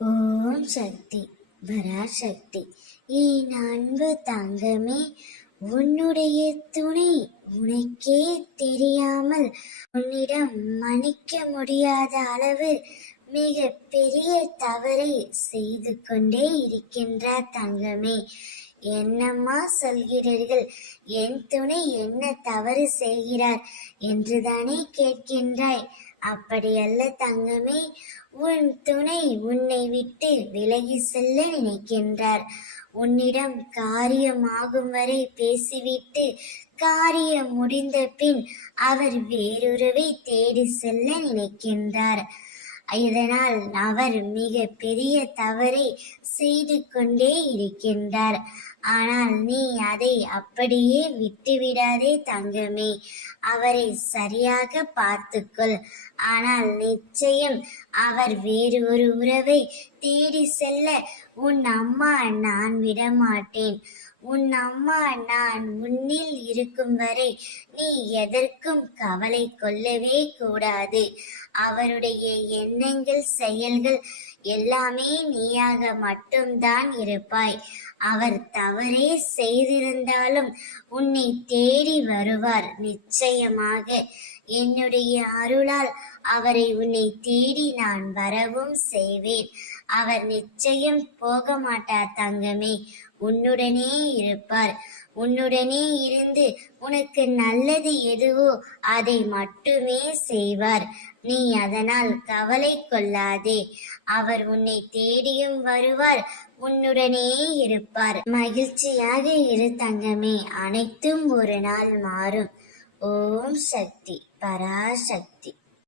ஓம் சக்தி பராசக்தி. என் அன்பு தங்கமே, உன்னுடைய துணை உனக்கே தெரியாமல் உன்னிடம் மன்னிக்க முடியாத அளவு மிக பெரிய தவறை செய்து கொண்டே இருக்கின்றார் தங்கமே. என்னம்மா சொல்கிறீர்கள்? என் துணை என்ன தவறு செய்கிறார் என்றுதானே கேட்கின்றாய்? அப்படியல்ல தங்கமே, உன் துணை உன்னை விட்டு விலகி செல்ல நினைக்கின்றார். உன்னிடம் காரியமாகும் வரை பேசிவிட்டு காரியம் முடிந்த பின் அவர் வேறொருவை தேடி செல்ல நினைக்கின்றார். இதனால் அவர் மிக பெரிய தவறை செய்து கொண்டே இருக்கின்றார். ஆனால் நீ அதை அப்படியே விட்டுவிடாதே தங்கமே. அவரை சரியாக பார்த்துக்கொள். ஆனால் நிச்சயம் அவர் வேறு ஒரு உறவை தேடி செல்ல உன் அம்மா நான் விடமாட்டேன். உன் அம்மா நான் உன்னில் இருக்கும் வரை நீ எதற்கும் கவலை கொள்ளவே கூடாது. அவருடைய எண்ணங்கள் செயல்கள் எல்லாமே நீயாக மட்டும்தான் இருப்பாய். அவர் தவறே செய்திருந்தாலும் உன்னை தேடி வருவார் நிச்சயமாக. என்னுடைய அருளால் அவரை உன்னை தேடி நான் வரவும் செய்வேன். அவர் நிச்சயம் போக மாட்டார் தங்கமே, உன்னுடனே இருப்பார். உன்னுடனே இருந்து உனக்கு நல்லது எதுவோ அதை மட்டுமே செய்வார். நீ அதனால் கவலை கொள்ளாதே. அவர் உன்னை தேடியும் வருவார், உன்னுடனே இருப்பார். மகிழ்ச்சியாக இரு தங்கமே, அனைத்தும் ஒரு நாள் மாறும். ஓம் சக்தி பராசக்தி.